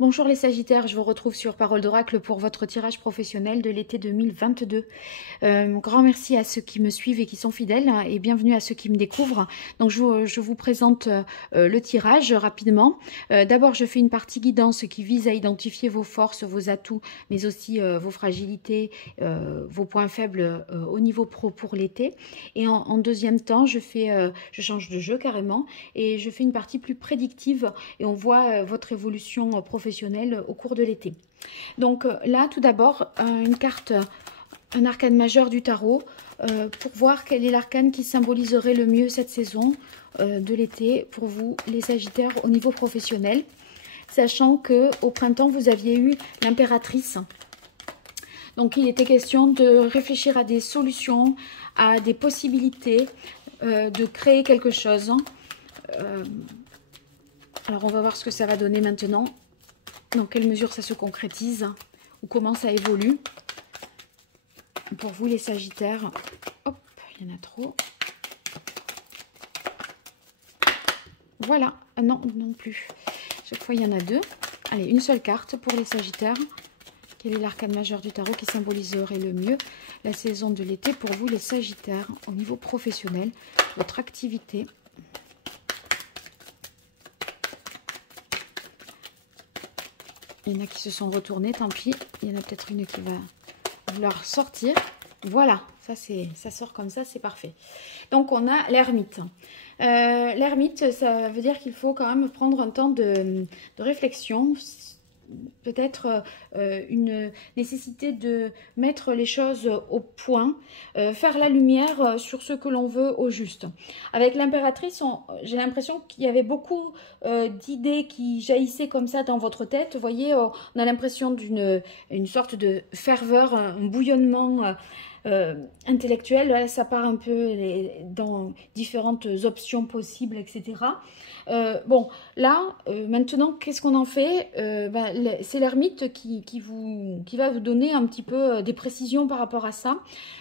Bonjour les Sagittaires, je vous retrouve sur Parole d'Oracle pour votre tirage professionnel de l'été 2022. Grand merci à ceux qui me suivent et qui sont fidèles et bienvenue à ceux qui me découvrent. Donc je vous présente le tirage rapidement. D'abord je fais une partie guidance qui vise à identifier vos forces, vos atouts, mais aussi vos fragilités, vos points faibles au niveau pro pour l'été. Et en deuxième temps je change de jeu carrément et je fais une partie plus prédictive et on voit votre évolution professionnelle au cours de l'été. Donc là, tout d'abord, une carte, un arcane majeur du tarot pour voir quel est l'arcane qui symboliserait le mieux cette saison de l'été pour vous, les Sagittaires, au niveau professionnel. Sachant que au printemps, vous aviez eu l'impératrice. Donc il était question de réfléchir à des solutions, à des possibilités, de créer quelque chose. Alors on va voir ce que ça va donner maintenant. Dans quelle mesure ça se concrétise ou comment ça évolue. Pour vous les Sagittaires, hop, il y en a trop. Voilà, ah non, non plus. Chaque fois il y en a deux. Allez, une seule carte pour les Sagittaires. Quel est l'arcane majeur du tarot qui symboliserait le mieux la saison de l'été pour vous les Sagittaires au niveau professionnel, votre activité? Il y en a qui se sont retournés, tant pis. Il y en a peut-être une qui va vouloir sortir. Voilà, ça sort comme ça, c'est parfait. Donc, on a l'ermite. L'ermite, ça veut dire qu'il faut quand même prendre un temps de réflexion. Peut-être une nécessité de mettre les choses au point, faire la lumière sur ce que l'on veut au juste. Avec l'impératrice, j'ai l'impression qu'il y avait beaucoup d'idées qui jaillissaient comme ça dans votre tête. Vous voyez, on a l'impression d'une sorte de ferveur, un bouillonnement intellectuel. Là, ça part un peu dans différentes options possibles, etc. Bon, là, maintenant, qu'est-ce qu'on en fait? C'est l'ermite qui va vous donner un petit peu des précisions par rapport à ça.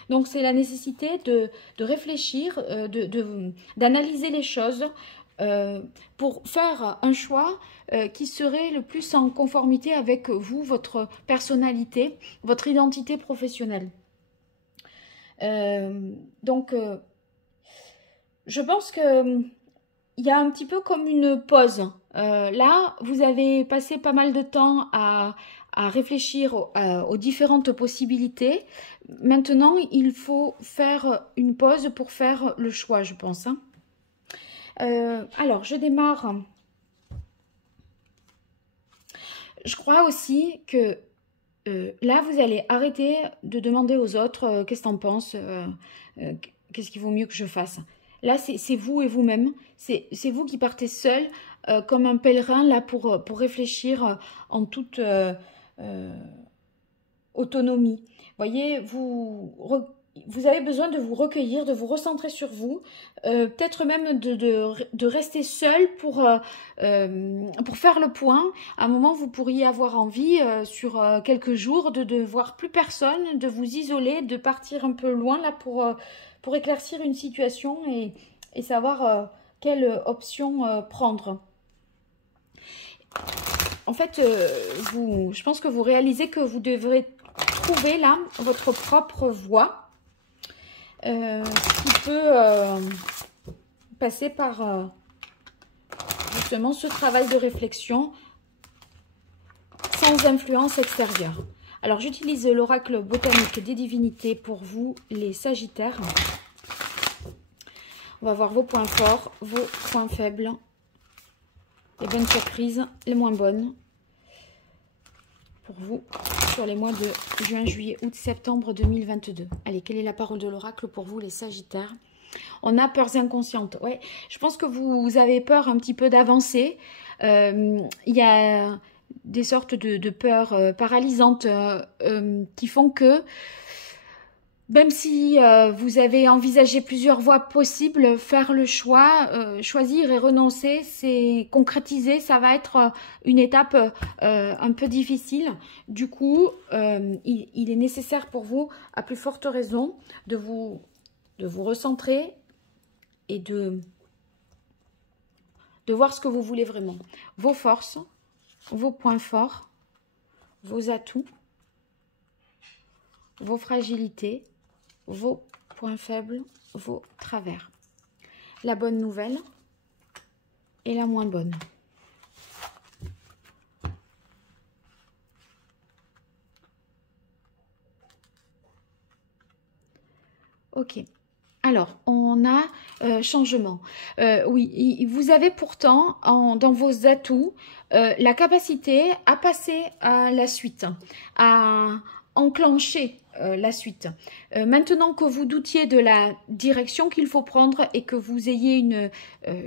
Donc, c'est la nécessité de réfléchir, d'analyser les choses pour faire un choix qui serait le plus en conformité avec vous, votre personnalité, votre identité professionnelle. Donc, je pense que il y a un petit peu comme une pause. Là, vous avez passé pas mal de temps à réfléchir aux différentes possibilités. Maintenant, il faut faire une pause pour faire le choix, je pense. Hein. Alors, je démarre. Je crois aussi que là, vous allez arrêter de demander aux autres qu'est-ce que t'en penses, qu'est-ce qu'il vaut mieux que je fasse. Là, c'est vous et vous-même. C'est vous qui partez seul comme un pèlerin là pour réfléchir en toute autonomie. Voyez, vous avez besoin de vous recueillir, de vous recentrer sur vous, peut-être même de rester seul pour faire le point. À un moment, vous pourriez avoir envie, sur quelques jours, de voir plus personne, de vous isoler, de partir un peu loin là pour éclaircir une situation et savoir quelle option prendre. En fait, je pense que vous réalisez que vous devrez trouver là votre propre voie qui peut passer par justement ce travail de réflexion sans influence extérieure. Alors, j'utilise l'oracle botanique des divinités pour vous, les Sagittaires. On va voir vos points forts, vos points faibles, les bonnes surprises, les moins bonnes. Pour vous, sur les mois de juin, juillet, août, septembre 2022. Allez, quelle est la parole de l'oracle pour vous, les Sagittaires? On a peurs inconscientes. Ouais, je pense que vous avez peur un petit peu d'avancer. Il y a des sortes de peurs paralysantes qui font que, même si vous avez envisagé plusieurs voies possibles, faire le choix, choisir et renoncer, c'est concrétiser, ça va être une étape un peu difficile. Du coup, il est nécessaire pour vous, à plus forte raison, de vous recentrer et de voir ce que vous voulez vraiment. Vos forces, vos points forts, vos atouts, vos fragilités, vos points faibles, vos travers. La bonne nouvelle et la moins bonne. Ok. Alors, on a changement. Oui, vous avez pourtant dans vos atouts la capacité à passer à la suite, à enclencher la suite. Maintenant que vous doutiez de la direction qu'il faut prendre et que vous ayez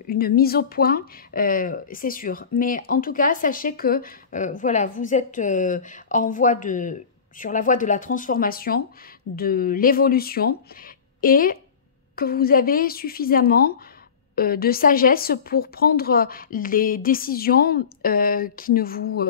une mise au point, c'est sûr. Mais en tout cas, sachez que voilà, vous êtes sur la voie de la transformation, de l'évolution et que vous avez suffisamment de sagesse pour prendre les décisions qui ne vous,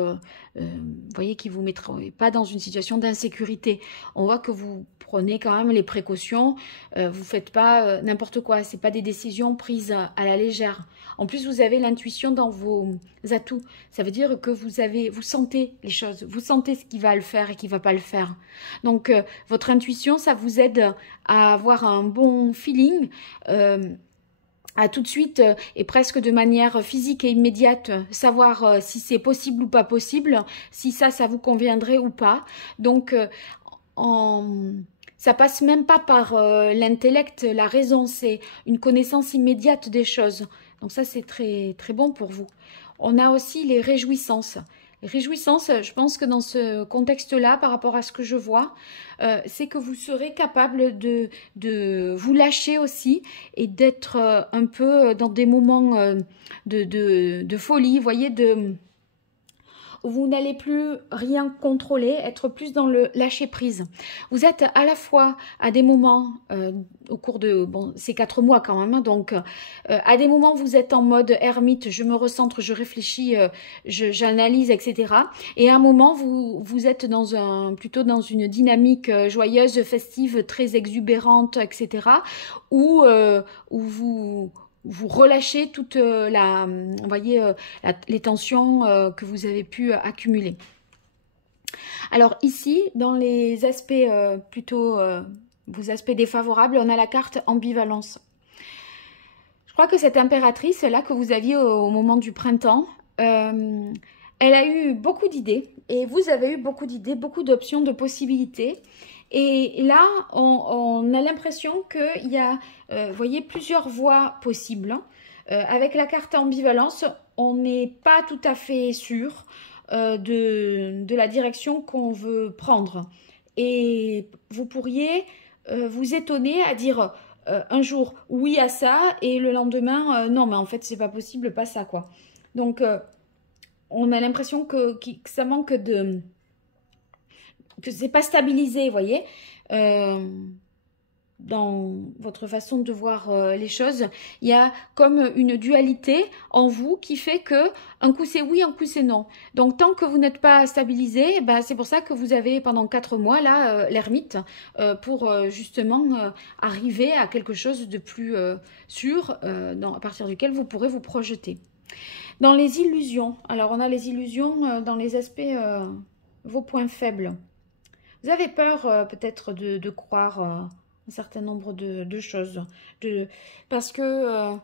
voyez, qui vous mettront pas dans une situation d'insécurité. On voit que vous prenez quand même les précautions, vous faites pas n'importe quoi, c'est pas des décisions prises à la légère. En plus, vous avez l'intuition dans vos atouts. Ça veut dire que vous sentez les choses, vous sentez ce qui va le faire et qui va pas le faire. Donc, votre intuition, ça vous aide à avoir un bon feeling, à tout de suite et presque de manière physique et immédiate savoir si c'est possible ou pas possible, si ça vous conviendrait ou pas. Donc, ça passe même pas par l'intellect, la raison, c'est une connaissance immédiate des choses. Donc ça, c'est très, très bon pour vous. On a aussi les réjouissances. Les réjouissances, je pense que dans ce contexte-là, par rapport à ce que je vois, c'est que vous serez capable de vous lâcher aussi et d'être un peu dans des moments de folie, vous voyez, où vous n'allez plus rien contrôler, être plus dans le lâcher-prise. Vous êtes à la fois à des moments, au cours de ces 4 mois quand même, hein, donc à des moments vous êtes en mode ermite, je me recentre, je réfléchis, j'analyse, etc. Et à un moment vous êtes plutôt dans une dynamique joyeuse, festive, très exubérante, etc. Où vous relâchez toute vous voyez, les tensions que vous avez pu accumuler. Alors ici, dans les aspects plutôt, vos aspects défavorables, on a la carte ambivalence. Je crois que cette impératrice-là que vous aviez au moment du printemps, elle a eu beaucoup d'idées et vous avez eu beaucoup d'idées, beaucoup d'options, de possibilités. Et là, on a l'impression qu'il y a, vous voyez, plusieurs voies possibles. Avec la carte ambivalence, on n'est pas tout à fait sûr de la direction qu'on veut prendre. Et vous pourriez vous étonner à dire un jour oui à ça et le lendemain non, mais en fait, c'est pas possible, pas ça, quoi. Donc, on a l'impression que ça manque que c'est pas stabilisé, vous voyez, dans votre façon de voir les choses. Il y a comme une dualité en vous qui fait que un coup c'est oui, un coup c'est non. Donc tant que vous n'êtes pas stabilisé, bah, c'est pour ça que vous avez pendant 4 mois là l'ermite pour justement arriver à quelque chose de plus sûr à partir duquel vous pourrez vous projeter. Dans les illusions, alors on a les illusions dans les aspects vos points faibles. Vous avez peur peut-être de croire un certain nombre de choses. Parce que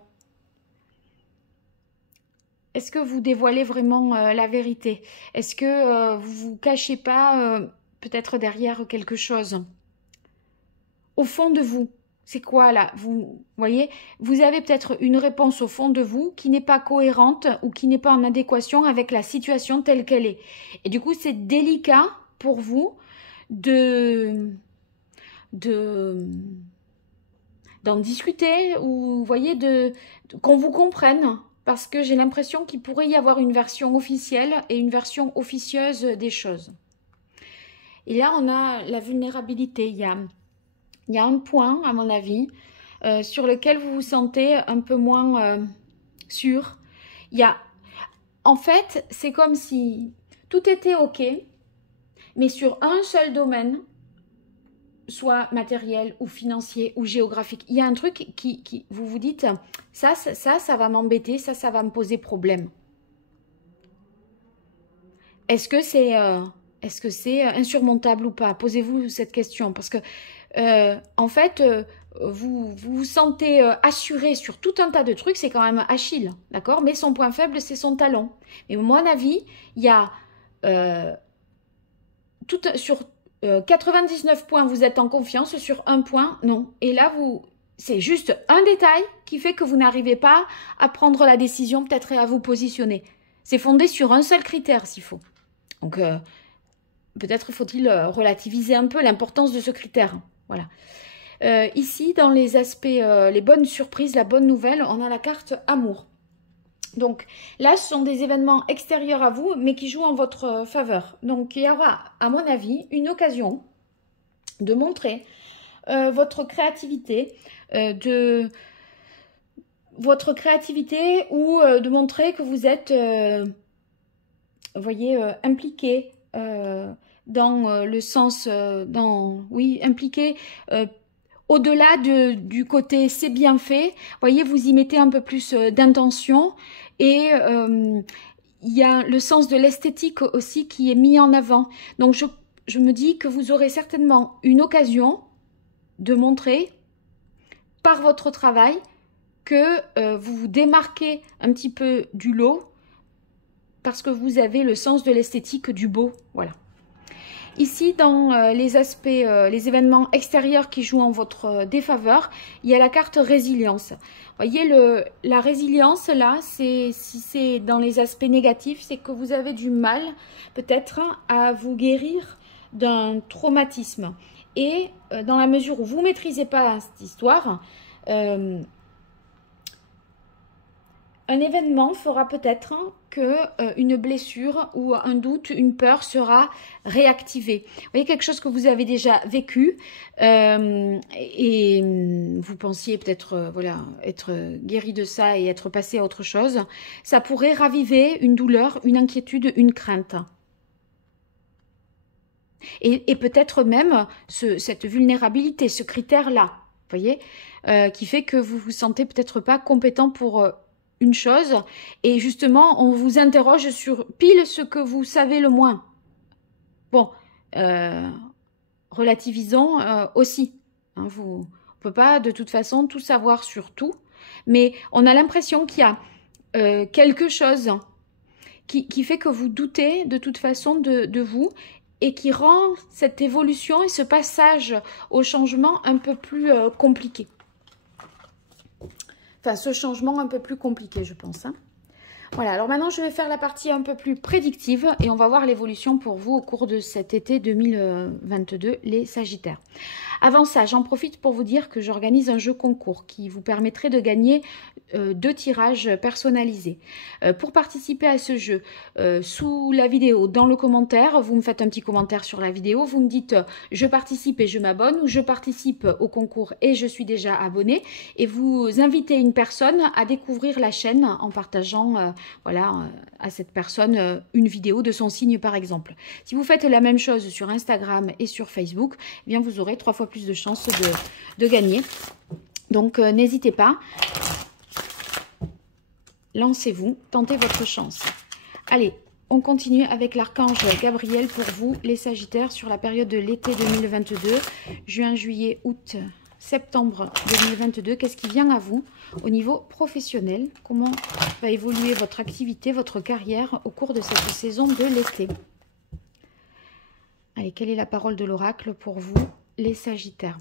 est-ce que vous dévoilez vraiment la vérité? Est-ce que vous vous cachez pas peut-être derrière quelque chose? Au fond de vous, c'est quoi là? Vous voyez, vous avez peut-être une réponse au fond de vous qui n'est pas cohérente ou qui n'est pas en adéquation avec la situation telle qu'elle est. Et du coup, c'est délicat pour vous d'en discuter ou vous voyez qu'on vous comprenne, parce que j'ai l'impression qu'il pourrait y avoir une version officielle et une version officieuse des choses. Et là on a la vulnérabilité. Il y a un point à mon avis sur lequel vous vous sentez un peu moins sûr. En fait c'est comme si tout était ok, mais sur un seul domaine, soit matériel ou financier ou géographique, il y a un truc qui vous vous dites, ça va m'embêter, ça va me poser problème. Est-ce que c'est insurmontable ou pas? Posez-vous cette question parce que en fait, vous vous sentez assuré sur tout un tas de trucs, c'est quand même Achille, d'accord? Mais son point faible, c'est son talon. Et à mon avis, il y a sur 99 points, vous êtes en confiance, sur un point, non. Et là, c'est juste un détail qui fait que vous n'arrivez pas à prendre la décision, peut-être, et à vous positionner. C'est fondé sur un seul critère, s'il faut. Donc, peut-être faut-il relativiser un peu l'importance de ce critère. Voilà. Ici, dans les aspects, les bonnes surprises, la bonne nouvelle, on a la carte amour. Donc là, ce sont des événements extérieurs à vous, mais qui jouent en votre faveur. Donc il y aura, à mon avis, une occasion de montrer votre créativité, ou de montrer que vous êtes, vous voyez, impliqué dans le sens, impliqué au-delà du côté c'est bien fait. Vous voyez, vous y mettez un peu plus d'intention et il y a le sens de l'esthétique aussi qui est mis en avant. Donc je me dis que vous aurez certainement une occasion de montrer par votre travail que vous vous démarquez un petit peu du lot parce que vous avez le sens de l'esthétique du beau. Voilà. Ici, dans les aspects, les événements extérieurs qui jouent en votre défaveur, il y a la carte résilience. Vous voyez, la résilience, là, si c'est dans les aspects négatifs, c'est que vous avez du mal, peut-être, à vous guérir d'un traumatisme. Et dans la mesure où vous ne maîtrisez pas cette histoire, un événement fera peut-être que une blessure ou un doute, une peur sera réactivée. Vous voyez, quelque chose que vous avez déjà vécu et vous pensiez peut-être voilà, être guéri de ça et être passé à autre chose. Ça pourrait raviver une douleur, une inquiétude, une crainte. Et peut-être même cette vulnérabilité, ce critère-là, vous voyez, qui fait que vous vous sentez peut-être pas compétent pour une chose, et justement, on vous interroge sur pile ce que vous savez le moins. Bon, relativisons aussi. Hein, on ne peut pas de toute façon tout savoir sur tout, mais on a l'impression qu'il y a quelque chose qui fait que vous doutez de toute façon de vous, et qui rend cette évolution et ce passage au changement un peu plus compliqué. Enfin, ce changement un peu plus compliqué, je pense. Hein. Voilà, alors maintenant, je vais faire la partie un peu plus prédictive et on va voir l'évolution pour vous au cours de cet été 2022, les Sagittaires. Avant ça, j'en profite pour vous dire que j'organise un jeu concours qui vous permettrait de gagner 2 tirages personnalisés. Pour participer à ce jeu, sous la vidéo, dans le commentaire, vous me faites un petit commentaire sur la vidéo, vous me dites je participe et je m'abonne, ou je participe au concours et je suis déjà abonné, et vous invitez une personne à découvrir la chaîne en partageant voilà, à cette personne une vidéo de son signe par exemple. Si vous faites la même chose sur Instagram et sur Facebook, eh bien vous aurez 3 fois plus de chances de gagner. Donc n'hésitez pas. Lancez-vous, tentez votre chance. Allez, on continue avec l'archange Gabriel pour vous, les Sagittaires, sur la période de l'été 2022, juin, juillet, août, septembre 2022. Qu'est-ce qui vient à vous au niveau professionnel? Comment va évoluer votre activité, votre carrière au cours de cette saison de l'été? Allez, quelle est la parole de l'oracle pour vous, les Sagittaires?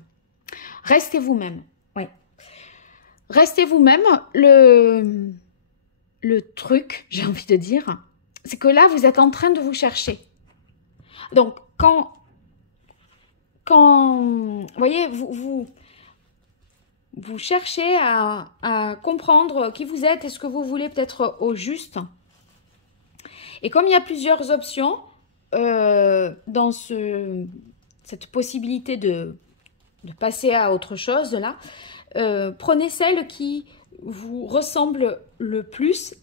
Restez vous-même. Oui. Restez vous-même. Le truc, j'ai envie de dire, c'est que là, vous êtes en train de vous chercher. Donc, quand vous voyez, vous cherchez à comprendre qui vous êtes et ce que vous voulez peut-être au juste. Et comme il y a plusieurs options dans cette possibilité de passer à autre chose, là, prenez celle qui vous ressemble le plus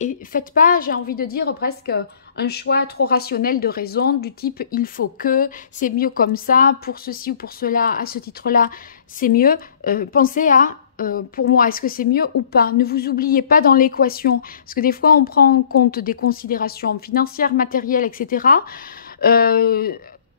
et faites pas, j'ai envie de dire, presque un choix trop rationnel de raison du type il faut que, c'est mieux comme ça, pour ceci ou pour cela, à ce titre-là, c'est mieux. Pensez à pour moi, est-ce que c'est mieux ou pas? Ne vous oubliez pas dans l'équation, parce que des fois, on prend en compte des considérations financières, matérielles, etc.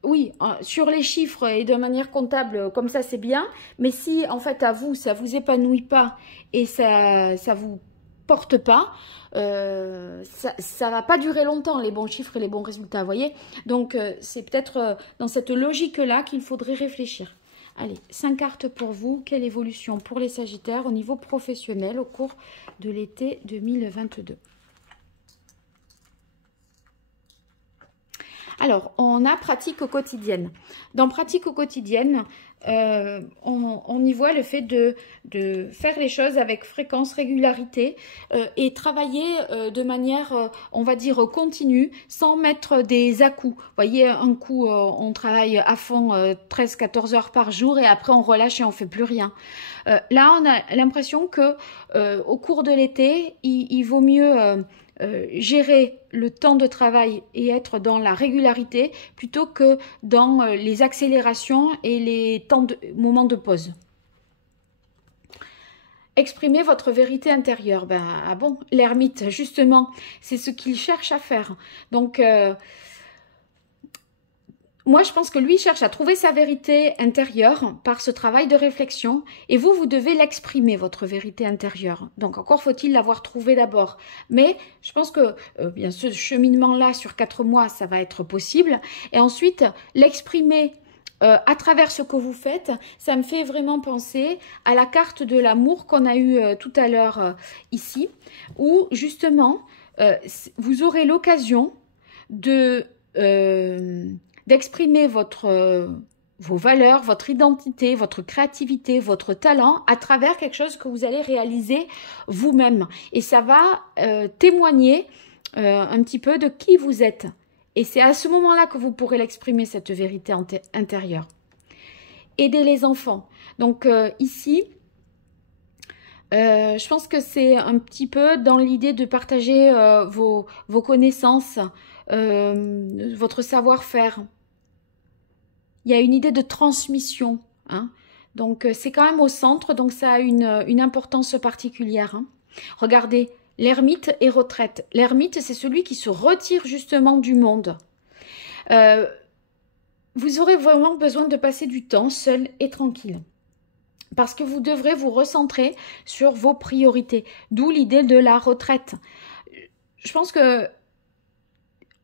Oui, sur les chiffres et de manière comptable, comme ça, c'est bien. Mais si, en fait, à vous, ça vous épanouit pas et ça vous porte pas, ça va pas durer longtemps, les bons chiffres et les bons résultats, vous voyez. Donc, c'est peut-être dans cette logique-là qu'il faudrait réfléchir. Allez, 5 cartes pour vous. Quelle évolution pour les Sagittaires au niveau professionnel au cours de l'été 2022? Alors, on a pratique au quotidienne. Dans pratique au quotidienne, on y voit le fait de faire les choses avec fréquence, régularité et travailler de manière, on va dire, continue, sans mettre des à-coups. Vous voyez, un coup, on travaille à fond 13-14 heures par jour et après on relâche et on ne fait plus rien. Là, on a l'impression que au cours de l'été, il vaut mieux gérer le temps de travail et être dans la régularité plutôt que dans les accélérations et les moments de pause. Exprimez votre vérité intérieure. Ben, ah bon, l'ermite, justement, c'est ce qu'il cherche à faire. Donc, moi, je pense que lui cherche à trouver sa vérité intérieure par ce travail de réflexion. Et vous, vous devez l'exprimer, votre vérité intérieure. Donc, encore faut-il l'avoir trouvée d'abord. Mais je pense que bien ce cheminement-là, sur 4 mois, ça va être possible. Et ensuite, l'exprimer à travers ce que vous faites, ça me fait vraiment penser à la carte de l'amour qu'on a eue tout à l'heure ici, où justement, vous aurez l'occasion de... d'exprimer vos valeurs, votre identité, votre créativité, votre talent à travers quelque chose que vous allez réaliser vous-même. Et ça va témoigner un petit peu de qui vous êtes. Et c'est à ce moment-là que vous pourrez l'exprimer, cette vérité intérieure. Aider les enfants. Donc ici, je pense que c'est un petit peu dans l'idée de partager vos connaissances, votre savoir-faire. Il y a une idée de transmission, hein. Donc c'est quand même au centre, donc ça a une importance particulière, hein. Regardez, l'ermite et retraite. L'ermite, c'est celui qui se retire justement du monde. Vous aurez vraiment besoin de passer du temps seul et tranquille. Parce que vous devrez vous recentrer sur vos priorités. D'où l'idée de la retraite. Je pense que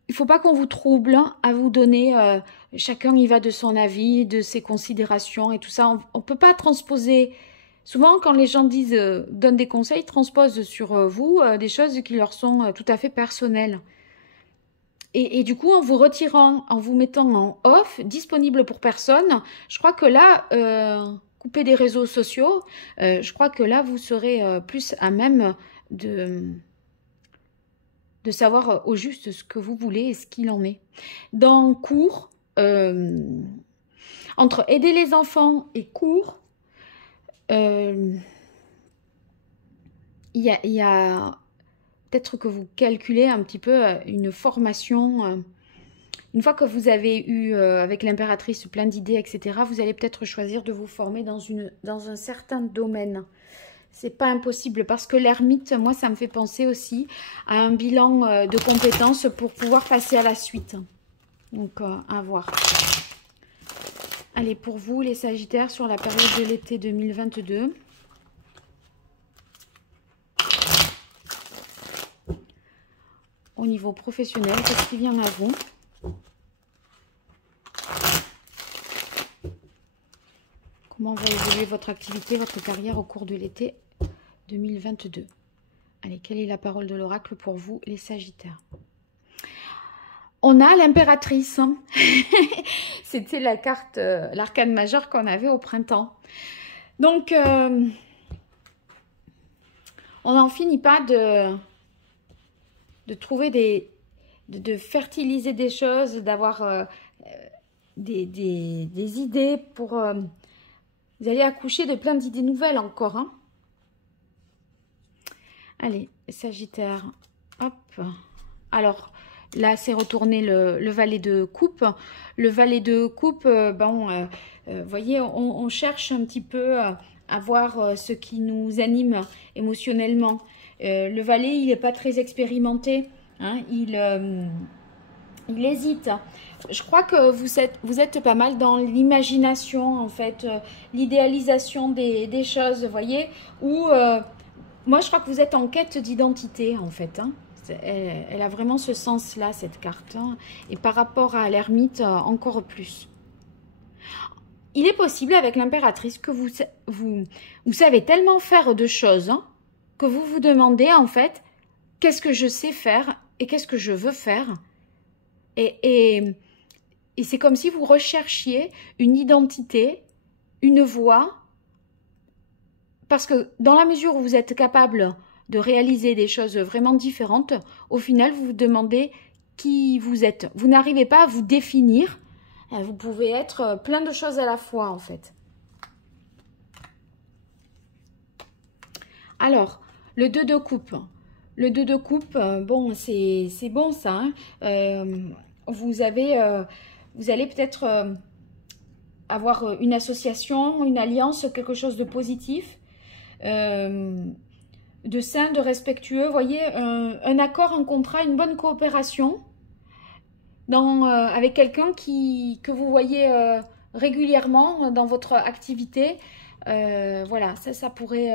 il ne faut pas qu'on vous trouble à vous donner, chacun y va de son avis, de ses considérations et tout ça. On ne peut pas transposer. Souvent, quand les gens donnent des conseils, ils transposent sur vous des choses qui leur sont tout à fait personnelles. Et du coup, en vous retirant, en vous mettant en off, disponible pour personne, je crois que là, coupé des réseaux sociaux, je crois que là, vous serez plus à même de savoir au juste ce que vous voulez et ce qu'il en est. Dans cours, entre aider les enfants et cours, il y a peut-être que vous calculez un petit peu une formation. Une fois que vous avez eu avec l'impératrice plein d'idées, etc., vous allez peut-être choisir de vous former dans un certain domaine. C'est pas impossible parce que l'ermite, moi, ça me fait penser aussi à un bilan de compétences pour pouvoir passer à la suite. Donc, à voir. Allez, pour vous, les Sagittaires, sur la période de l'été 2022. Au niveau professionnel, qu'est-ce qui vient à vous? Comment va évoluer votre activité, votre carrière au cours de l'été 2022? Allez, quelle est la parole de l'oracle pour vous, les Sagittaires? On a l'impératrice. C'était la carte, l'arcane majeur qu'on avait au printemps. Donc, on n'en finit pas de trouver de fertiliser des choses, d'avoir des idées pour... vous allez accoucher de plein d'idées nouvelles encore, hein. Allez, Sagittaire, hop. Alors, là, c'est retourné le valet de coupe. Le valet de coupe, vous voyez, on cherche un petit peu à voir ce qui nous anime émotionnellement. Le valet, il n'est pas très expérimenté, hein, il hésite. Je crois que vous êtes pas mal dans l'imagination, en fait, l'idéalisation des choses, vous voyez, ou moi je crois que vous êtes en quête d'identité, en fait, hein. Elle a vraiment ce sens-là, cette carte, hein, et par rapport à l'ermite, encore plus. Il est possible avec l'impératrice que vous savez tellement faire de choses, hein, que vous vous demandez, en fait, qu'est-ce que je sais faire et qu'est-ce que je veux faire. Et c'est comme si vous recherchiez une identité, une voie, parce que dans la mesure où vous êtes capable de réaliser des choses vraiment différentes, au final, vous vous demandez qui vous êtes. Vous n'arrivez pas à vous définir. Vous pouvez être plein de choses à la fois, en fait. Alors, le 2 de coupe. Le 2 de coupe, bon, c'est bon ça, hein. Vous allez peut-être avoir une association, une alliance, quelque chose de positif, de sain, de respectueux. Vous voyez, un accord, un contrat, une bonne coopération avec quelqu'un que vous voyez régulièrement dans votre activité. Voilà, ça pourrait...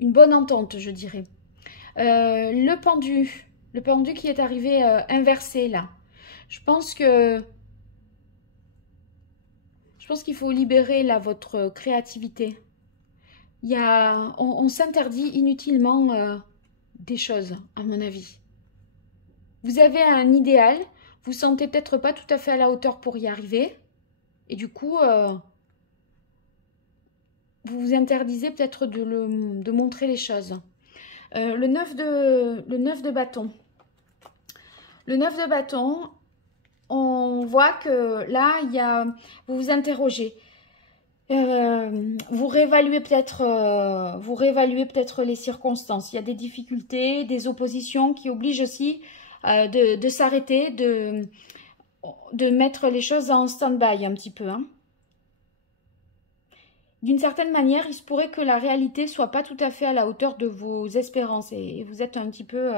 une bonne entente, je dirais. Le pendu qui est arrivé inversé là. Je pense qu'il faut libérer là votre créativité. On s'interdit inutilement des choses, à mon avis. Vous avez un idéal, vous ne sentez peut-être pas tout à fait à la hauteur pour y arriver, et du coup, vous vous interdisez peut-être de montrer les choses. Le 9 de bâton. Le 9 de bâton, on voit que là, vous vous interrogez. Vous réévaluez peut-être les circonstances. Il y a des difficultés, des oppositions qui obligent aussi de s'arrêter, de mettre les choses en stand-by un petit peu, hein. D'une certaine manière, il se pourrait que la réalité soit pas tout à fait à la hauteur de vos espérances et vous êtes un petit peu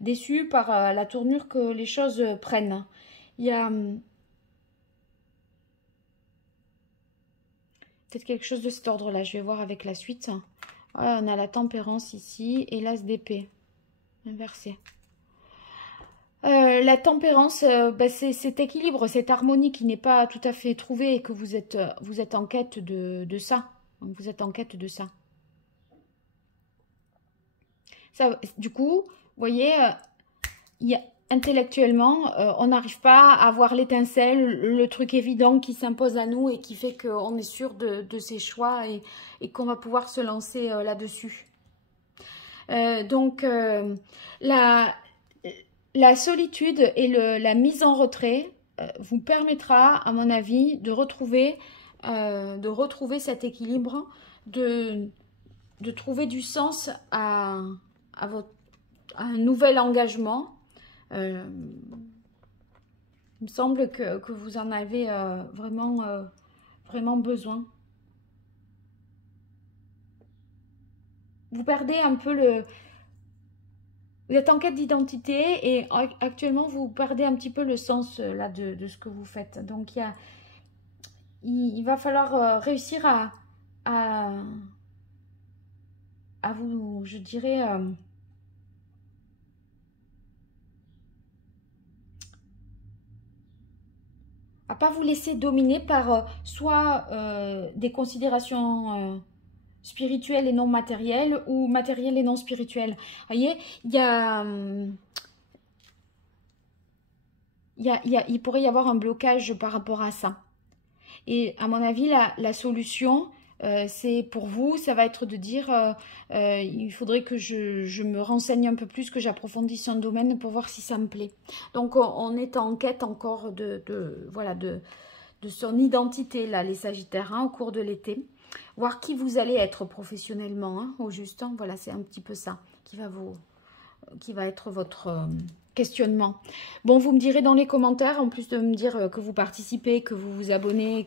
déçu par la tournure que les choses prennent. Il y a peut-être quelque chose de cet ordre-là. Je vais voir avec la suite. Voilà, on a la tempérance ici et l'as d'épée inversé. La tempérance, c'est cet équilibre, cette harmonie qui n'est pas tout à fait trouvée et que vous êtes en quête de ça. Donc vous êtes en quête de ça. Du coup, vous voyez, intellectuellement, on n'arrive pas à avoir l'étincelle, le truc évident qui s'impose à nous et qui fait qu'on est sûr de ses choix et qu'on va pouvoir se lancer là-dessus. Donc, la solitude et la mise en retrait vous permettra, à mon avis, de retrouver cet équilibre, de trouver du sens à un nouvel engagement. Il me semble que vous en avez vraiment besoin. Vous perdez un peu vous êtes en quête d'identité et actuellement vous perdez un petit peu le sens là de ce que vous faites. Donc il va falloir réussir à vous, je dirais, à pas vous laisser dominer par soit des considérations spirituelles et non matérielles ou matérielles et non spirituelles. Vous voyez, il pourrait y avoir un blocage par rapport à ça. Et à mon avis, la solution, c'est pour vous, ça va être de dire il faudrait que je me renseigne un peu plus, que j'approfondisse un domaine pour voir si ça me plaît. Donc on est en quête encore de son identité là, les Sagittaires, hein, au cours de l'été. Voir qui vous allez être professionnellement, hein, au juste. Hein, voilà, c'est un petit peu ça qui va être votre questionnement. Bon, vous me direz dans les commentaires, en plus de me dire que vous participez, que vous vous abonnez,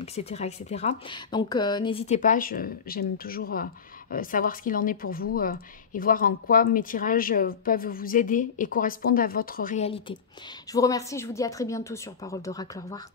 etc., etc. Donc, n'hésitez pas, j'aime toujours savoir ce qu'il en est pour vous et voir en quoi mes tirages peuvent vous aider et correspondre à votre réalité. Je vous remercie, je vous dis à très bientôt sur Parole d'Oracle. Au revoir.